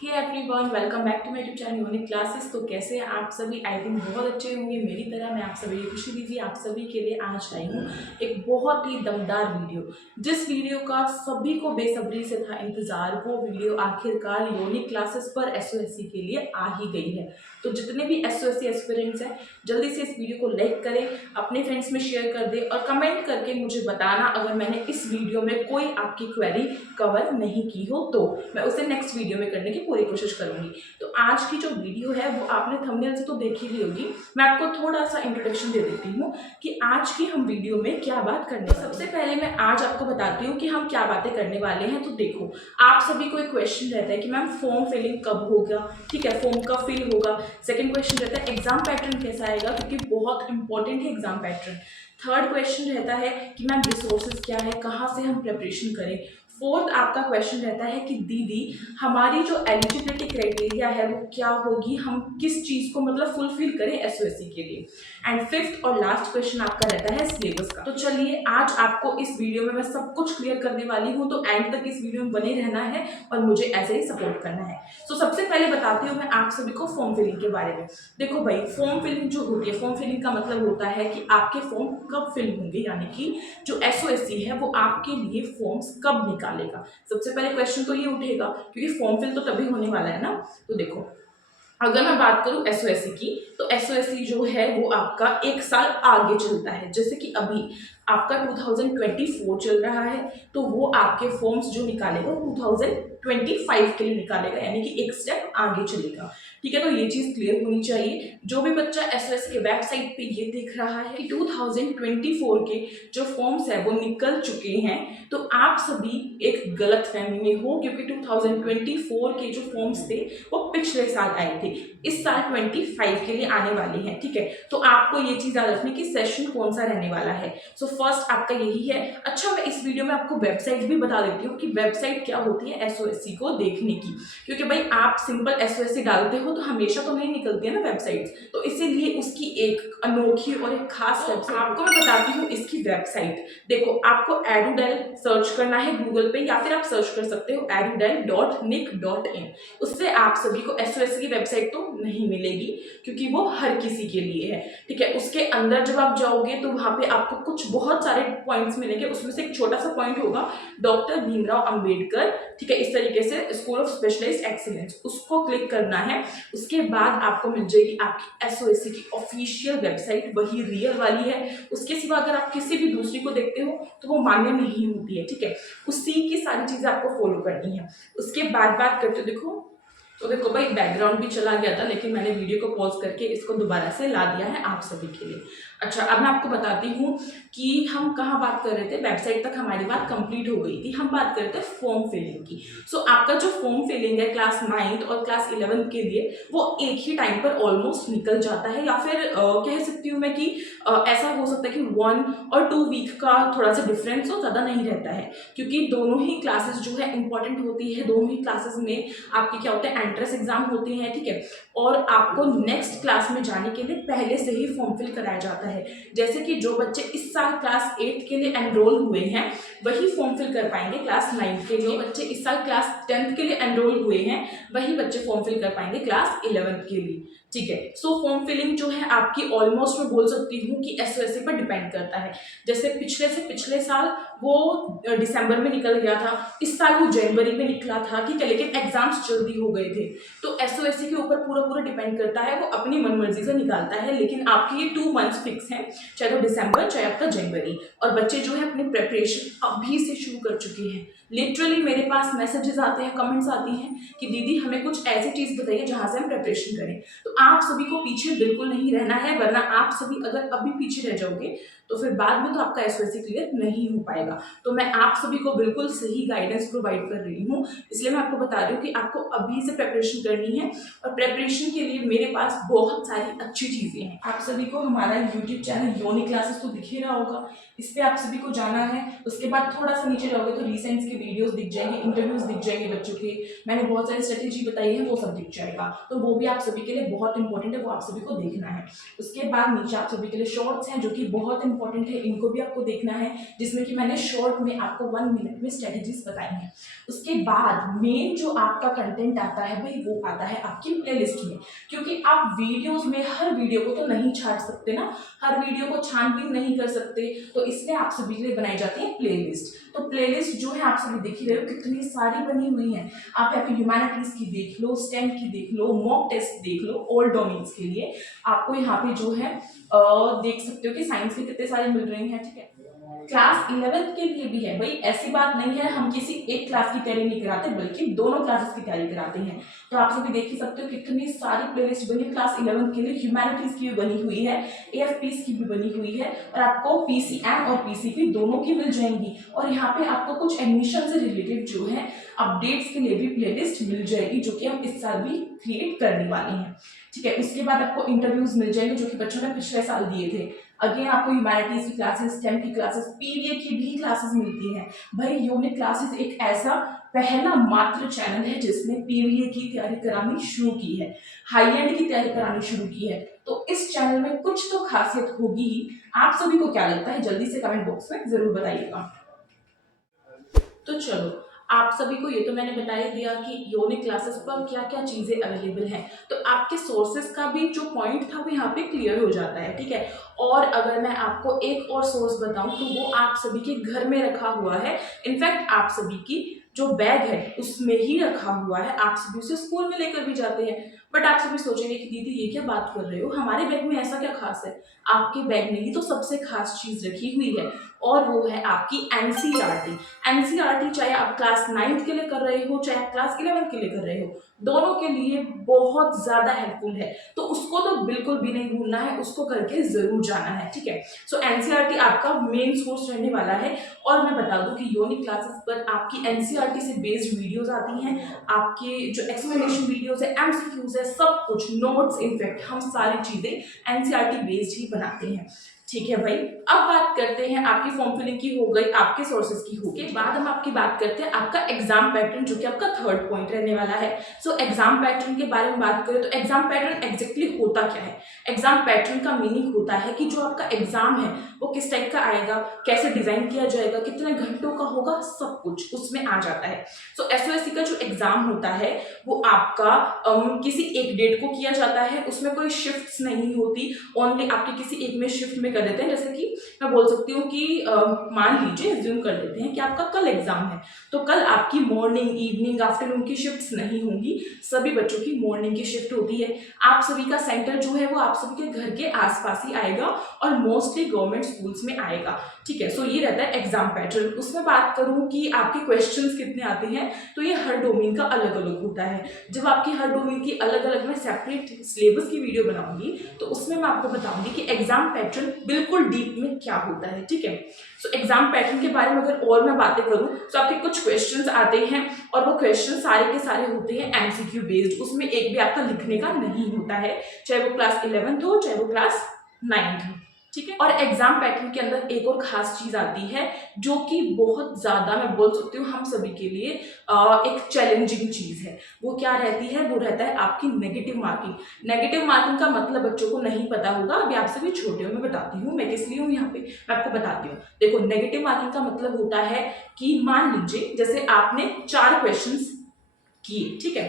Hey everyone, welcome back to my YouTube channel Unique Classes. तो कैसे हैं आप सभी? आई थिंक बहुत अच्छे होंगे मेरी तरह। मैं आप सभी की खुशी दीजिए आप सभी के लिए आज लाई हूँ एक बहुत ही दमदार वीडियो। जिस वीडियो का सभी को बेसब्री से था इंतजार, वो वीडियो आखिरकार यूनिक क्लासेस पर एसओएससी के लिए आ ही गई है। तो जितने भी एसओएससी एस्पिरेंट्स हैं, जल्दी से इस वीडियो को लाइक करें, अपने फ्रेंड्स में शेयर कर दें और कमेंट करके मुझे बताना अगर मैंने इस वीडियो में कोई आपकी क्वेरी कवर नहीं की हो तो मैं उसे नेक्स्ट वीडियो में करने की पूरी कोशिश करूंगी। तो आज की जो वीडियो है वो आपने थंबनेल से तो देखी ही होगी। मैं आपको थोड़ा सा इंट्रोडक्शन दे देती हूँ कि आज की हम वीडियो में क्या बात करने वाले हैं। सबसे पहले मैं आज आपको बताती हूँ कि हम क्या बातें करने वाले हैं। तो देखो, आप सभी को एक क्वेश्चन रहता है कि मैम फॉर्म फिलिंग कब होगा, ठीक है, फॉर्म कब फिल होगा। सेकंड क्वेश्चन रहता है एग्जाम पैटर्न कैसा आएगा, क्योंकि बहुत इंपॉर्टेंट है एग्जाम पैटर्न। थर्ड क्वेश्चन रहता है कि मैम रिसोर्सेज क्या है, कहाँ से हम प्रिपरेशन करें। फोर्थ आपका क्वेश्चन रहता है कि दीदी हमारी जो एलिजिबिलिटी क्राइटेरिया है वो क्या होगी, हम किस चीज को मतलब फुलफिल करें एसओएससी के लिए। एंड फिफ्थ और लास्ट क्वेश्चन आपका रहता है सिलेबस का। तो चलिए आज आपको इस वीडियो में मैं सब कुछ क्लियर करने वाली हूँ, तो एंड तक इस वीडियो में बने रहना है और मुझे ऐसे ही सपोर्ट करना है। तो सबसे पहले बताती हूँ मैं आप सभी को फॉर्म फिलिंग के बारे में। देखो भाई, फॉर्म फिलिंग जो होती है, फॉर्म फिलिंग का मतलब होता है कि आपके फॉर्म कब फिल होंगे, यानी कि जो एसओएससी है वो आपके लिए फॉर्म्स कब निकालेगा। सबसे पहले क्वेश्चन तो ये उठेगा क्योंकि फॉर्म फिल तो तभी होने वाला है ना। तो देखो, अगर मैं बात करूं एसओएससी की, तो एसओएससी जो है वो आपका एक साल आगे चलता है। जैसे कि अभी आपका 2024 चल रहा है, तो वो आपके फॉर्म्स जो निकालेगा वो 2025 के लिए निकालेगा, यानी कि एक स्टेप आगे चलेगा। ठीक है, तो ये चीज क्लियर होनी चाहिए। जो भी बच्चा एसओएससी के वेबसाइट पे ये देख रहा है कि 2024 के जो फॉर्म्स है वो निकल चुके हैं, तो आप सभी एक गलत फहमी में हो, क्योंकि 2024 के जो फॉर्म्स थे वो पिछले साल आए थे, इस साल 25 के लिए आने वाले हैं। ठीक है, तो आपको ये चीज याद रखनी कि सेशन कौन सा रहने वाला है। सो फर्स्ट आपका यही है। अच्छा, मैं इस वीडियो में आपको वेबसाइट भी बता देती हूँ कि वेबसाइट क्या होती है एसओएससी को देखने की, क्योंकि भाई आप सिंपल एसओएससी डालते हो तो हमेशा तो नहीं निकलती है ना वेबसाइट, तो इसीलिए उसकी एक अनोखी और एक खास वेबसाइट आपको मैं बताती हूँ। इसकी वेबसाइट देखो, आपको एडुडेल सर्च करना है गूगल पे, या फिर आप सर्च कर सकते हो edudel.nic.in। उससे आप सभी को एसओएससी की वेबसाइट तो नहीं मिलेगी, क्योंकि वो हर किसी के लिए है। ठीक है, उसके अंदर जब आप जाओगे तो वहां पे आपको कुछ बहुत सारे पॉइंट्स मिलेंगे, उसमें से एक छोटा सा पॉइंट होगा डॉक्टर भीमराव अंबेडकर, ठीक है, इस तरीके से स्कूल ऑफ स्पेशलाइज्ड एक्सीलेंस, उसको क्लिक करना है। उसके बाद आपको मिल जाएगी आपकी एसओएससी की ऑफिशियल वेबसाइट, वही रियल वाली है। उसके सिवा अगर आप किसी भी दूसरी को देखते हो तो वो मान्य नहीं होती है। ठीक है, उसी की सारी चीजें आपको फॉलो करनी है। उसके बाद बात करते देखो, तो देखो भाई बैकग्राउंड भी चला गया था, लेकिन मैंने वीडियो को पॉज करके इसको दोबारा से ला दिया है आप सभी के लिए। अच्छा, अब मैं आपको बताती हूँ कि हम कहाँ बात कर रहे थे। वेबसाइट तक हमारी बात कंप्लीट हो गई थी, हम बात कर रहे थे फॉर्म फिलिंग की। सो आपका जो फॉर्म फिलिंग है क्लास 9th और क्लास 11th के लिए, वो एक ही टाइम पर ऑलमोस्ट निकल जाता है, या फिर कह सकती हूँ मैं कि ऐसा हो सकता है कि 1 और 2 वीक का थोड़ा सा डिफरेंस हो, ज़्यादा नहीं रहता है, क्योंकि दोनों ही क्लासेस जो है इंपॉर्टेंट होती है। दोनों ही क्लासेस में आपके क्या होते हैं, एंट्रेंस एग्जाम होते हैं। ठीक है, और आपको नेक्स्ट क्लास में जाने के लिए पहले से ही फॉर्म फिल कराया जाता है। जैसे कि जो बच्चे इस साल क्लास 8 के लिए एनरोल हुए हैं वही फॉर्म फिल कर पाएंगे क्लास 9 के लिए। जो बच्चे इस साल क्लास 10th के लिए एनरोल हुए हैं वही बच्चे फॉर्म फिल कर पाएंगे क्लास 11th के लिए। ठीक है, सो फॉर्म फिलिंग जो है आपकी ऑलमोस्ट मैं बोल सकती हूँ कि एसओएससी पर डिपेंड करता है। जैसे पिछले से पिछले साल वो दिसंबर में निकल गया था, इस साल वो जनवरी में निकला था। ठीक है, लेकिन एग्जाम्स जल्दी हो गए थे, तो एसओएससी के ऊपर पूरा पूरा डिपेंड करता है, वो अपनी मनमर्जी से निकालता है। लेकिन आपके ये 2 मंथ्स फिक्स हैं, चाहे तो दिसंबर चाहे आपका जनवरी। और बच्चे जो है अपनी प्रेपरेशन अभी से शुरू कर चुके हैं। लिटरली मेरे पास मैसेजेस आते हैं, कमेंट्स आती हैं कि दीदी हमें कुछ ऐसी चीज बताइए जहां से हम प्रिपरेशन करें। तो आप सभी को पीछे बिल्कुल नहीं रहना है, वरना आप सभी अगर अभी पीछे रह जाओगे तो फिर बाद में तो आपका एसओएससी क्लियर नहीं हो पाएगा। तो मैं आप सभी को बिल्कुल सही गाइडेंस प्रोवाइड कर रही हूँ, इसलिए मैं आपको बता रही हूँ कि आपको अभी से प्रिपरेशन करनी है। और प्रिपरेशन के लिए मेरे पास बहुत सारी अच्छी चीजें हैं। आप सभी को हमारा यूट्यूब चैनल यूनिक क्लासेस तो दिख ही रहा होगा, इस पे आप सभी को जाना है। उसके बाद थोड़ा सा नीचे जाओगे तो रिसेंट्स के वीडियोस दिख जाएंगे, इंटरव्यूज दिख जाएंगे बच्चों के, मैंने बहुत सारी स्ट्रेटेजी बताई है, वो सब दिख जाएगा। तो वो भी आप सभी के लिए बहुत इंपॉर्टेंट है, वो आप सभी को देखना है। उसके बाद नीचे आप सभी के लिए शॉर्ट्स हैं जो कि बहुत इंपॉर्टेंट है, इनको भी आपको देखना है, जिसमें कि मैंने शॉर्ट में आपको 1 मिनट में स्ट्रेटेजीज बताई हैं। उसके बाद मेन जो आपका कंटेंट आता है भाई, वो आता है आपकी प्लेलिस्ट में, क्योंकि आप वीडियोस में हर वीडियो को तो नहीं छाट सकते ना, हर वीडियो को छानबीन नहीं कर सकते, तो इसलिए आप सभी के लिए बनाई जाती है प्लेलिस्ट। तो प्लेलिस्ट जो है आप सभी देख ही रहे हो कितनी सारी बनी हुई है। आप यहाँ पे ह्यूमैनिटीज की देख लो, स्टेम की देख लो, मॉक टेस्ट देख लो, ऑल डोमेन्स के लिए आपको यहाँ पे जो है देख सकते हो कि साइंस के कितने सारे मिल रहे हैं, ठीक है। क्लास 11 के लिए भी है भाई, ऐसी बात नहीं है हम किसी एक क्लास की तैयारी नहीं कराते, बल्कि दोनों क्लासेस की तैयारी कराते हैं। तो आप सभी देख ही सकते हो कितनी सारी प्लेलिस्ट बनी है क्लास 11 के लिए, ह्यूमैनिटीज की भी बनी हुई है, एएफपीस की भी बनी हुई है, और आपको पीसीएम और पीसीपी दोनों की मिल जाएंगी। और यहाँ पे आपको कुछ एडमिशन से रिलेटेड जो है अपडेट्स के लिए भी प्लेलिस्ट मिल जाएगी, जो कि हम इस साल भी क्रिएट करने वाले हैं, ठीक है। उसके बाद आपको इंटरव्यूज मिल जाएंगे जो कि बच्चों ने पिछले साल दिए थे। अगेन आपको ह्यूमैनिटीज की क्लासेस, स्टेम की क्लासेस, पीवीए की भी क्लासेस मिलती हैं। भाई यूनिक क्लासेस एक ऐसा पहला मात्र चैनल है जिसने पीवीए की तैयारी करानी शुरू की है, हाई एंड की तैयारी करानी शुरू की है। तो इस चैनल में कुछ तो खासियत होगी ही। आप सभी को क्या लगता है, जल्दी से कमेंट बॉक्स में जरूर बताइएगा। तो चलो, आप सभी को ये तो मैंने बता ही दिया कि यूनिक क्लासेस पर क्या क्या चीज़ें अवेलेबल हैं, तो आपके सोर्सेज का भी जो पॉइंट था वो यहाँ पे क्लियर हो जाता है, ठीक है। और अगर मैं आपको एक और सोर्स बताऊं तो वो आप सभी के घर में रखा हुआ है, इनफैक्ट आप सभी की जो बैग है उसमें ही रखा हुआ है, आप सभी उसे स्कूल में लेकर भी जाते हैं। बट आप सभी सोचेंगे कि दीदी ये क्या बात कर रहे हो, हमारे बैग में ऐसा क्या खास है। आपके बैग में ही तो सबसे खास चीज रखी हुई है, और वो है आपकी एनसीईआरटी। एनसीईआरटी चाहे आप क्लास 9th के लिए कर रहे हो, चाहे आप क्लास 11th के लिए कर रहे हो, दोनों के लिए बहुत ज्यादा हेल्पफुल है। तो उसको तो बिल्कुल भी नहीं भूलना है, उसको करके जरूर जाना है, ठीक है। सो एनसीईआरटी आपका मेन सोर्स रहने वाला है। और मैं बता दूं कि यूनिक क्लासेस पर आपकी एनसीईआरटी से बेस्ड वीडियोस आती हैं, आपके जो एक्सप्लेनेशन वीडियोस है, एमसीक्यूज है, सब कुछ नोट्स, इनफैक्ट हम सारी चीजें एनसीईआरटी बेस्ड ही बनाते हैं, ठीक है भाई। अब बात करते हैं आपकी फॉर्म फिलिंग की हो गई, आपके सोर्सेज की हो गई, बाद हम आपकी बात करते हैं आपका एग्जाम पैटर्न, जो कि आपका थर्ड पॉइंट रहने वाला है। सो एग्जाम पैटर्न के बारे में बात करें तो एग्जाम पैटर्न एग्जैक्टली होता क्या है। एग्जाम पैटर्न का मीनिंग होता है कि जो आपका एग्जाम है वो किस टाइप का आएगा, कैसे डिजाइन किया जाएगा, कितने घंटों का होगा, सब कुछ उसमें आ जाता है। सो एसओएससी का जो एग्जाम होता है वो आपका किसी एक डेट को किया जाता है, उसमें कोई शिफ्ट्स नहीं होती, ओनली आपके किसी एक में शिफ्ट में कर देते हैं। जैसे कि मैं बोल सकती हूँ कि मान लीजिए, एज्यूम कर लेते हैं कि आपका कल एग्जाम है, तो कल आपकी मॉर्निंग, इवनिंग, आफ्टरनून की शिफ्ट्स नहीं होंगी, सभी बच्चों की मॉर्निंग की शिफ्ट होती है। आप सभी का सेंटर जो है वो आप सभी के घर के आसपास ही आएगा, और मोस्टली गवर्नमेंट स्कूल्स में आएगा, ठीक है। सो ये रहता है एग्जाम पैटर्न। उसमें बात करूं कि आपके क्वेश्चंस कितने आते हैं, तो ये हर डोमेन का अलग अलग होता है। जब आपकी हर डोमेन की अलग अलग मैं सेपरेट सिलेबस की वीडियो बनाऊंगी, तो उसमें मैं आपको बताऊंगी कि एग्जाम पैटर्न बिल्कुल डीप में क्या होता है, ठीक है। सो एग्जाम पैटर्न के बारे में अगर और मैं बातें करूं तो आपके कुछ क्वेश्चंस आते हैं, और वो क्वेश्चन सारे के सारे होते हैं एमसीक्यू बेस्ड, उसमें एक भी आपका लिखने का नहीं होता है, चाहे वो क्लास 11th हो, चाहे वो क्लास 9th हो, ठीक है। और एग्जाम पैटर्न के अंदर एक और खास चीज आती है, जो कि बहुत ज्यादा मैं बोल सकती हूँ हम सभी के लिए एक चैलेंजिंग चीज है। वो क्या रहती है, वो रहता है आपकी नेगेटिव मार्किंग। नेगेटिव मार्किंग का मतलब बच्चों को नहीं पता होगा, अभी आप सभी छोटे हो, मैं बताती हूँ मैं किस लिए हूँ यहाँ पे, मैं आपको बताती हूँ। देखो, नेगेटिव मार्किंग का मतलब होता है कि मान लीजिए जैसे आपने 4 क्वेश्चन किए, ठीक है,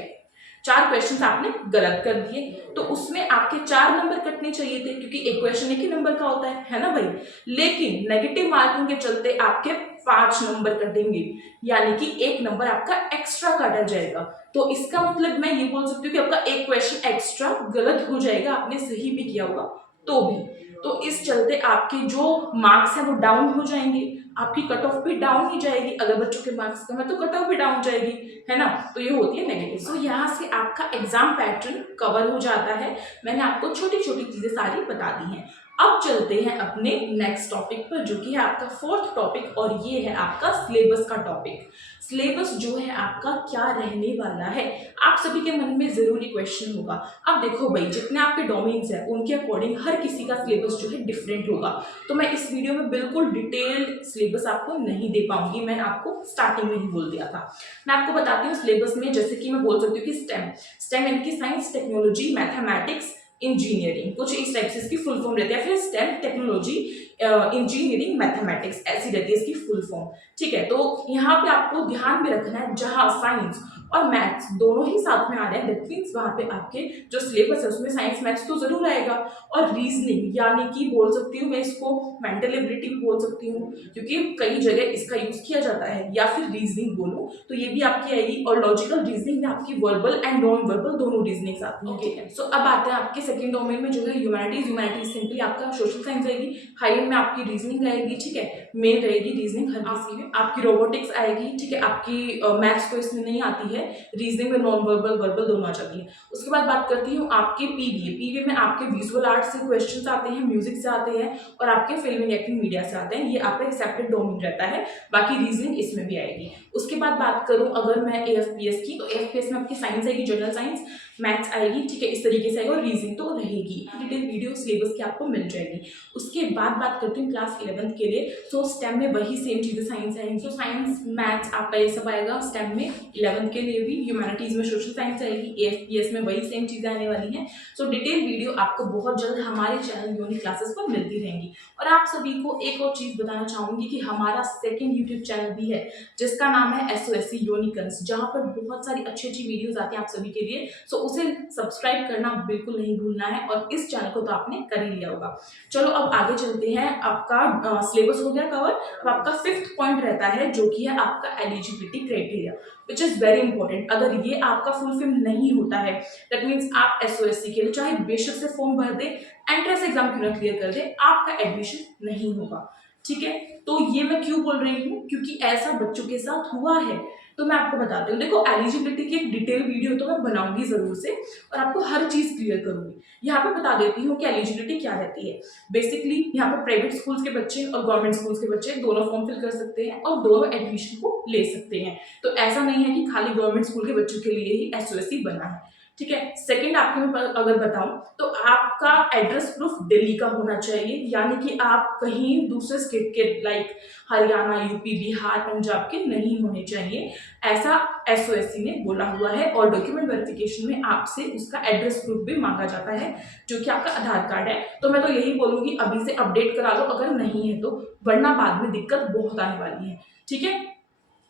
4 क्वेश्चन आपने गलत कर दिए, तो उसमें आपके 4 नंबर कटने चाहिए थे, क्योंकि एक क्वेश्चन एक ही नंबर का होता है ना भाई। लेकिन नेगेटिव मार्किंग के चलते आपके 5 नंबर कटेंगे, यानी कि 1 नंबर आपका एक्स्ट्रा काटा जाएगा। तो इसका मतलब मैं ये बोल सकती हूँ कि आपका एक क्वेश्चन एक्स्ट्रा गलत हो जाएगा, आपने सही भी किया होगा तो भी। तो इस चलते आपके जो मार्क्स हैं वो डाउन हो जाएंगे, आपकी कट ऑफ भी डाउन ही जाएगी। अगर बच्चों के मार्क्स कम है तो कट ऑफ भी डाउन जाएगी, है ना। तो ये होती है नेगेटिव। सो यहाँ से आपका एग्जाम पैटर्न कवर हो जाता है। मैंने आपको छोटी छोटी चीजें सारी बता दी हैं। अब चलते हैं अपने नेक्स्ट टॉपिक पर, जो कि है आपका 4th टॉपिक, और ये है आपका सिलेबस का टॉपिक। सिलेबस जो है आपका क्या रहने वाला है, आप सभी के मन में जरूरी क्वेश्चन होगा। अब देखो भाई, जितने आपके डोमेन्स हैं उनके अकॉर्डिंग हर किसी का सिलेबस जो है डिफरेंट होगा, तो मैं इस वीडियो में बिल्कुल डिटेल्ड सिलेबस आपको नहीं दे पाऊंगी। मैंने आपको स्टार्टिंग में ही बोल दिया था। मैं आपको बताती हूँ सिलेबस में, जैसे कि मैं बोल सकती हूँ कि स्टेम यानी कि साइंस, टेक्नोलॉजी, मैथमेटिक्स, इंजीनियरिंग, कुछ इस टाइप से इसकी फुल फॉर्म रहती है। फिर स्टेम टेक्नोलॉजी इंजीनियरिंग मैथमेटिक्स, ऐसी रहती है इसकी फुल फॉर्म। ठीक है, तो यहाँ पे आपको ध्यान में रखना है, जहाँ साइंस और मैथ्स दोनों ही साथ में आ रहे हैं, दैट मीन्स वहाँ पे आपके जो सिलेबस है उसमें साइंस मैथ्स तो जरूर आएगा। और रीजनिंग यानी कि बोल सकती हूँ मैं इसको मेंटल एबिलिटी भी बोल सकती हूँ, क्योंकि कई जगह इसका यूज किया जाता है, या फिर रीजनिंग बोलूँ तो ये भी आपकी आएगी। और लॉजिकल रीजनिंग में आपकी वर्बल एंड नॉन वर्बल दोनों रीजनिंग आती है। ओके, सो अब आते हैं आपके सेकंड डोमेन में जो है ह्यूमैनिटीज सिंपली आपका सोशल साइंस आएगी, हायर में आपकी रीजनिंग आएगी। ठीक है, मेन रहेगी रीजनिंग हर किसी में, आपकी रोबोटिक्स आएगी। ठीक है, आपकी मैथ्स तो इसमें नहीं आती है, रीजनिंग में नॉन वर्बल वर्बल दोनों आ जाती है। उसके बाद बात करती हूँ आपके पीवीए में आपके विजुअल आर्ट से क्वेश्चंस आते हैं, म्यूजिक से आते हैं, और आपके फिल्मिंग एक्टिंग मीडिया से आते हैं। ये आपका एक सेपरेट डोमेन रहता है, बाकी रीजनिंग इसमें भी आएगी। उसके बाद बात करूँ अगर मैं एएफपीएस की, तो एएफपीएस में आपकी साइंस आएगी, जनरल साइंस, मैथ्स आएगी। ठीक है, इस तरीके से आएगा, और रीजनिंग तो रहेगी। डिटेल वीडियो सिलेबस की आपको मिल जाएगी। उसके बाद बात करती हूँ क्लास 11th के लिए। सो स्टेम में वही सेम चीज़ें साइंस आएंगी, सो साइंस मैथ्स आपका ये सब आएगा स्टेम में। 11th के लिए भी ह्यूमैनिटीज में सोशल साइंस आएगी, एएफपीएस में वही सेम चीज़ें आने वाली हैं। सो डिटेल वीडियो आपको बहुत जल्द हमारे चैनल यूनिक क्लासेस पर मिलती रहेंगी। और आप सभी को एक और चीज़ बताना चाहूँगी कि हमारा सेकेंड यूट्यूब चैनल भी है, जिसका नाम है SOSC यूनिकन्स, जहाँ पर बहुत सारी अच्छी अच्छी वीडियोज आती हैं आप सभी के लिए। सो उसे सब्सक्राइब करना बिल्कुल नहीं भूलना है, और इस चैनल को तो आपने कर ही लिया होगा। चलो अब आगे चलते हैं। आपका सिलेबस हो गया कवर। अब आपका 5th पॉइंट रहता है, जो कि है आपका eligibility criteria, which is very important. अगर ये आपका फुलफिल नहीं होता है, दैट मीन्स आप SOSC के लिए चाहे बेशक से फॉर्म भर दे, एंट्रेंस एग्जाम क्यों ना क्लियर कर दे, आपका एडमिशन नहीं होगा। ठीक है, तो ये मैं क्यों बोल रही हूँ, क्योंकि ऐसा बच्चों के साथ हुआ है। तो मैं आपको बताती हूँ, देखो एलिजिबिलिटी की एक डिटेल वीडियो तो मैं बनाऊंगी जरूर से, और आपको हर चीज क्लियर करूंगी। यहाँ पे बता देती हूँ कि एलिजिबिलिटी क्या रहती है। बेसिकली यहाँ पे प्राइवेट स्कूल्स के बच्चे और गवर्नमेंट स्कूल्स के बच्चे दोनों फॉर्म फिल कर सकते हैं, और दोनों एडमिशन को ले सकते हैं। तो ऐसा नहीं है कि खाली गवर्नमेंट स्कूल के बच्चों के लिए ही SOSC बना है। ठीक है, सेकंड आपको मैं अगर बताऊं, तो आपका एड्रेस प्रूफ दिल्ली का होना चाहिए, यानी कि आप कहीं दूसरे स्टेट के लाइक हरियाणा, यूपी, बिहार, पंजाब के नहीं होने चाहिए, ऐसा SOSC ने बोला हुआ है। और डॉक्यूमेंट वेरिफिकेशन में आपसे उसका एड्रेस प्रूफ भी मांगा जाता है, जो कि आपका आधार कार्ड है। तो मैं तो यही बोलूंगी अभी से अपडेट करा लो अगर नहीं है तो, वरना बाद में दिक्कत बहुत आने वाली है। ठीक है,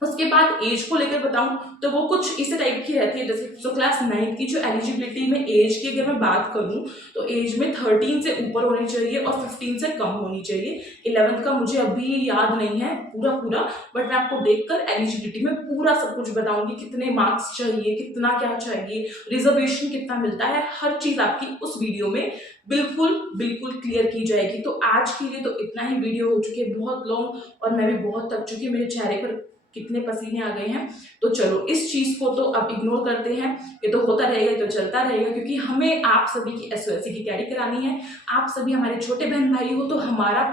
उसके बाद एज को लेकर बताऊं तो वो कुछ इस टाइप की रहती है, जैसे तो क्लास 9 की जो एलिजिबिलिटी में एज की अगर मैं बात करूं, तो एज में 13 से ऊपर होनी चाहिए और 15 से कम होनी चाहिए। 11th का मुझे अभी याद नहीं है पूरा, बट मैं आपको देखकर एलिजिबिलिटी में पूरा सब कुछ बताऊंगी, कितने मार्क्स चाहिए, कितना क्या चाहिए, रिजर्वेशन कितना मिलता है, हर चीज आपकी उस वीडियो में बिल्कुल क्लियर की जाएगी। तो आज के लिए तो इतना ही वीडियो हो चुकी है, बहुत लॉन्ग, और मैं भी बहुत थक चुकी हूँ, मेरे चेहरे पर कितने पसीने आ गए हैं। तो चलो इस चीज को तो अब इग्नोर करते हैं, ये तो होता रहेगा, तो चलता रहेगा, क्योंकि हमें आप सभी की SOSC की तैयारी करानी है। आप सभी हमारे छोटे बहन भाई हो, तो हमारा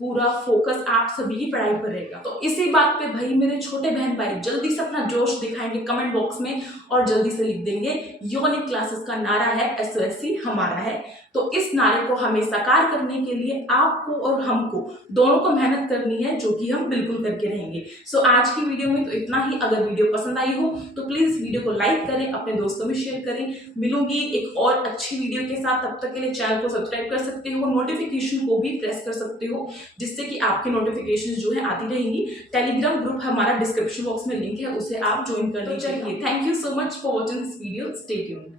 पूरा फोकस आप सभी की पढ़ाई पर रहेगा। तो इसी बात पे भाई मेरे छोटे बहन भाई जल्दी से अपना जोश दिखाएंगे कमेंट बॉक्स में, और जल्दी से लिख देंगे यूनिक क्लासेस का नारा है SOSC हमारा है। तो इस नारे को हमें साकार करने के लिए आपको और हमको दोनों को मेहनत करनी है, जो कि हम बिल्कुल करके रहेंगे। सो आज की वीडियो में तो इतना ही। अगर वीडियो पसंद आई हो तो प्लीज वीडियो को लाइक करें, अपने दोस्तों में शेयर करें। मिलूंगी एक और अच्छी वीडियो के साथ, तब तक के लिए चैनल को सब्सक्राइब कर सकते हो, नोटिफिकेशन को भी प्रेस कर सकते हो, जिससे कि आपकी नोटिफिकेशन जो है आती रहेंगी। टेलीग्राम ग्रुप हमारा डिस्क्रिप्शन बॉक्स में लिंक है, उसे आप ज्वाइन कर लीजिए। Thank you so much for watching this video, stay tuned.